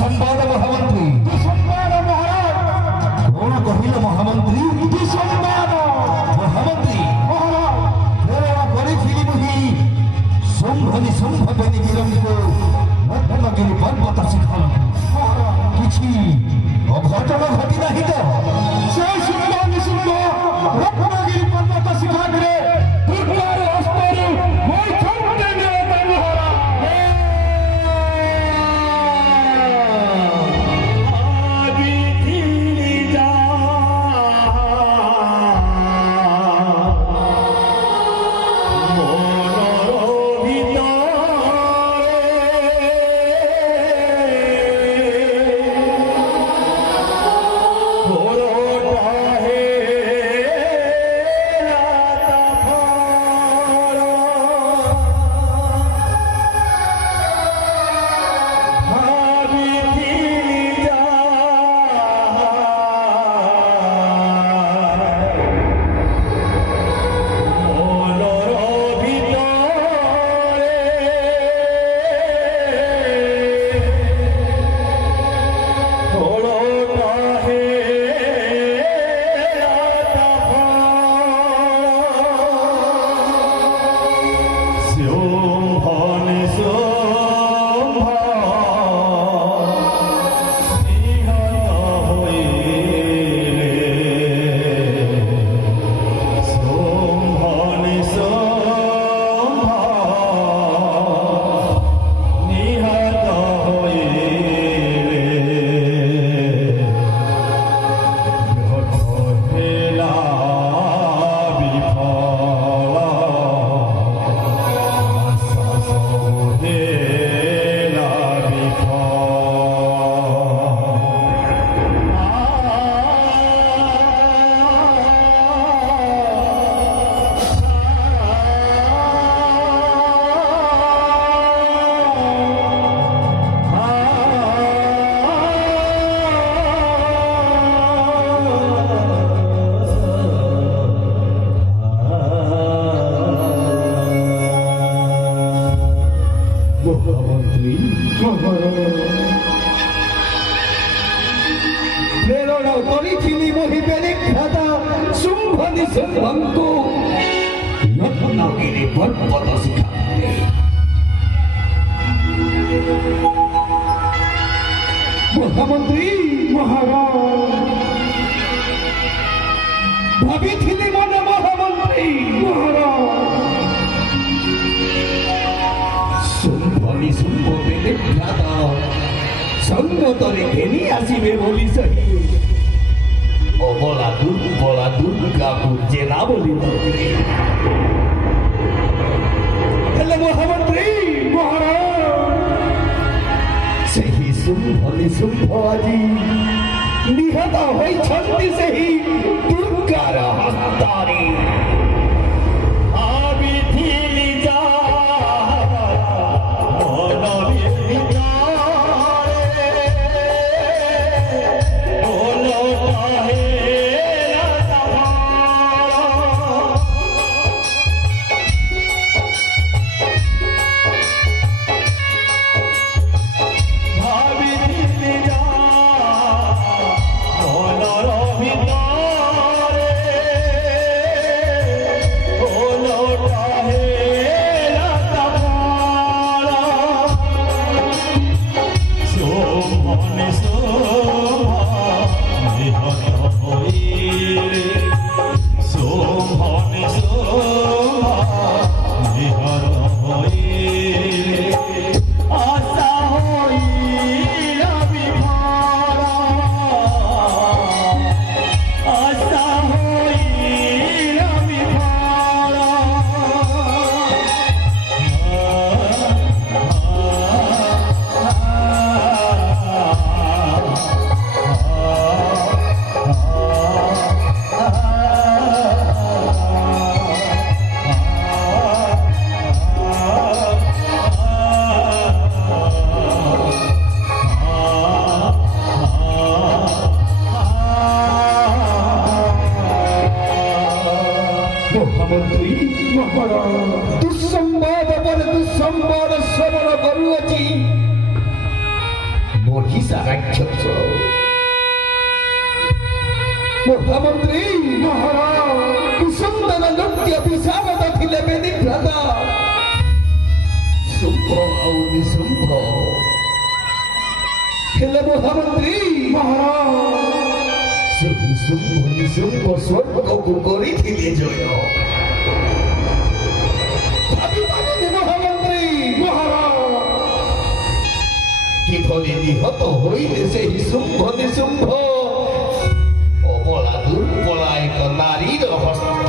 संवाद महामंत्री संवाद महाराज कौन कहिल महामंत्री संवाद महामंत्री महाराज प्रेरणा करिथिली मुहि संभनि संभवनि गिरंगो रत्नगिरी पर्वत शिखर किछि अघटन घटी नाही तो से सुंदर निसुंद रत्नगिरी पर्वत शिखर रे दुर्गार हस्तर मैथुन देवता महाराज आदि थी जा प्रेरणा करिथिली मुहि बेनिख्यात शुंभनि शुंभंको रत्नगिरी पर्वत शिखर महामंत्री महाराज भाविथिली मन महामंत्री महाराज शुंभनि शुंभ बेनिख्यात संगतरे घेनी आसिबे बोली सही अबला दुर्गा को जेना बोली हेले महामंत्री महाराज सही शुंभनि शुंभ आजी निहत होइछन्ति सही दुर्गार हस्तारी ଅଭିଶା ରାକ୍ଷସ ମହାମନ୍ତ୍ରୀ ମହାରାଜ ସୁନ୍ଦର ନୃତ୍ୟ ବିଶାରଦ ଥିଲେ ବେନିଭ୍ରତ ଶୁମ୍ଭ ଆଉ ନିଶୁମ୍ଭ ହେଲେ ମହାମନ୍ତ୍ରୀ ମହାରାଜ ସେହି ଶୁମ୍ଭ ନିଶୁମ୍ଭ ସ୍ୱର୍ଗକୁ କରିଥିଲେ ଜୟ ଭାବିପାରିଲେ ମହାମନ୍ତ୍ରୀ ମହାରାଜ କିଭଳି ନିହତ ହୋଇଲେ ସେହି ଶୁମ୍ଭ ନିଶୁମ୍ଭ ଅବଳା ଦୁର୍ବଳା ଏକ ନାରୀର ହସ୍ତ